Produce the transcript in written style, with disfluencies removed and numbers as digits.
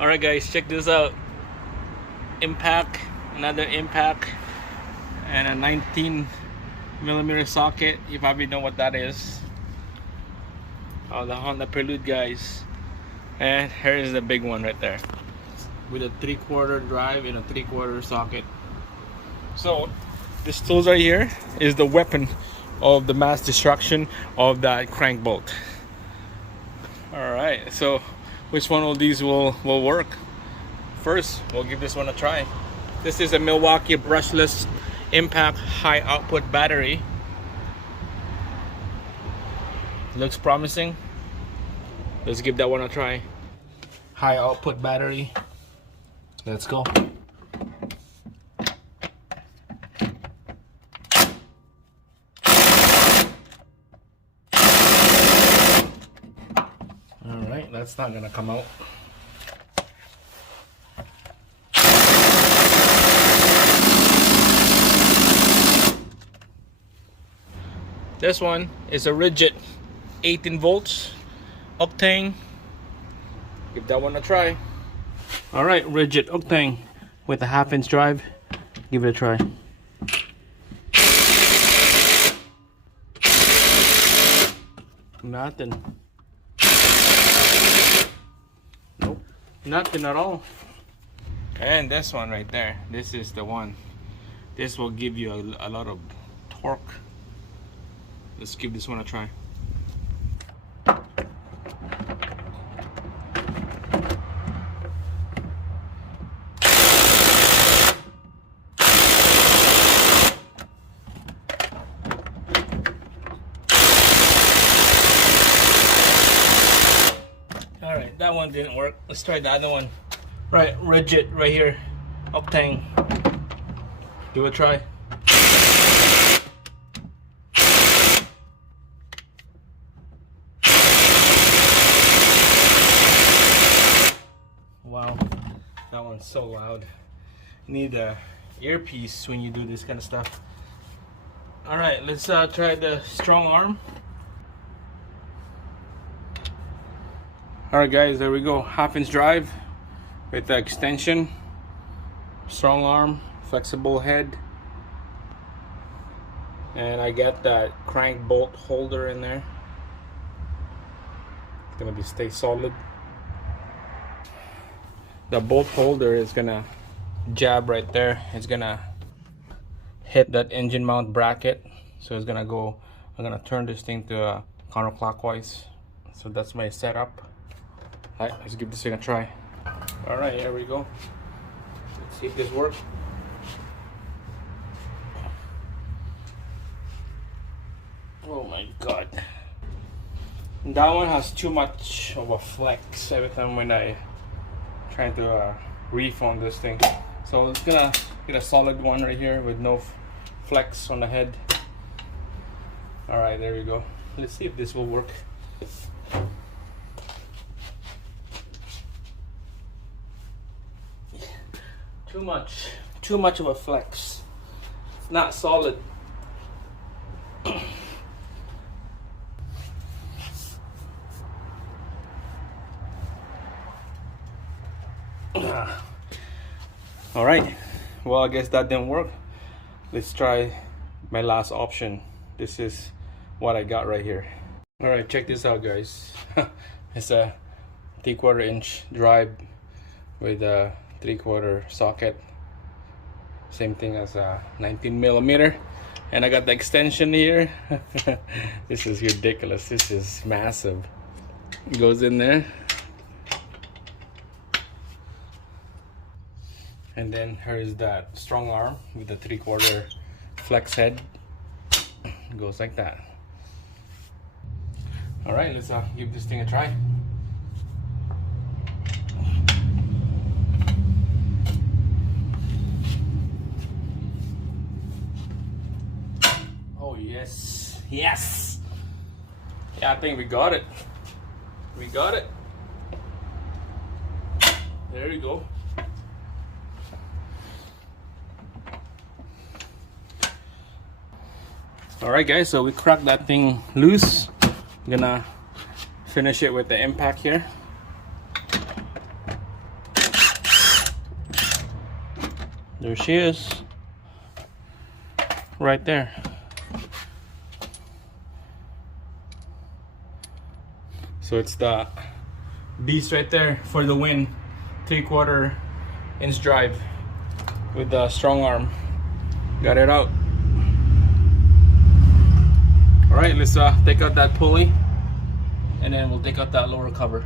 Alright guys, check this out. Impact, another impact, and a 19mm socket. You probably know what that is. Oh, the Honda Prelude guys. And here's the big one right there, with a 3/4 drive and a 3/4 socket. So this tools right here is the weapon of the mass destruction of that crank bolt. Alright, so which one of these will work? First, we'll give this one a try. This is a Milwaukee brushless impact high output battery. Looks promising. Let's give that one a try. High output battery. Let's go. Alright, that's not gonna come out. This one is a rigid 18 volts octane. Give that one a try. Alright, rigid octane with a 1/2 inch drive. Give it a try. Nothing. Nope, nothing at all. And this one right there, this is the one. This will give you a lot of torque. Let's give this one a try. Alright, that one didn't work. Let's try the other one. Right, rigid right here. Octane. Give it a try. Wow, that one's so loud. You need a earpiece when you do this kind of stuff. Alright, let's try the strong arm. Alright guys, there we go. 1/2 inch drive with the extension. Strong arm, flexible head. And I got that crank bolt holder in there. It's gonna be stay solid. The bolt holder is gonna jab right there. It's gonna hit that engine mount bracket. So it's gonna go, I'm gonna turn this thing to counterclockwise. So that's my setup. Alright, let's give this thing a try. Alright, here we go. Let's see if this works. Oh my god. That one has too much of a flex every time when I trying to reef on this thing. So it's gonna get a solid one right here with no flex on the head. Alright, there we go. Let's see if this will work. Too much of a flex. It's not solid. All right, well, I guess that didn't work. Let's try my last option. This is what I got right here. All right, check this out guys. It's a 3/4 inch drive with a 3/4 socket, same thing as a 19mm, and I got the extension here. This is ridiculous. This is massive. It goes in there. And then here's that strong arm with the 3/4 flex head. It goes like that. All right, let's give this thing a try. Oh yes, yes. Yeah, I think we got it. We got it. There you go. Alright guys, so we cracked that thing loose. I'm gonna finish it with the impact here. There she is. Right there. So it's the beast right there for the win. 3/4 inch drive with the strong arm. Got it out. All right, let's take out that pulley, and then we'll take out that lower cover.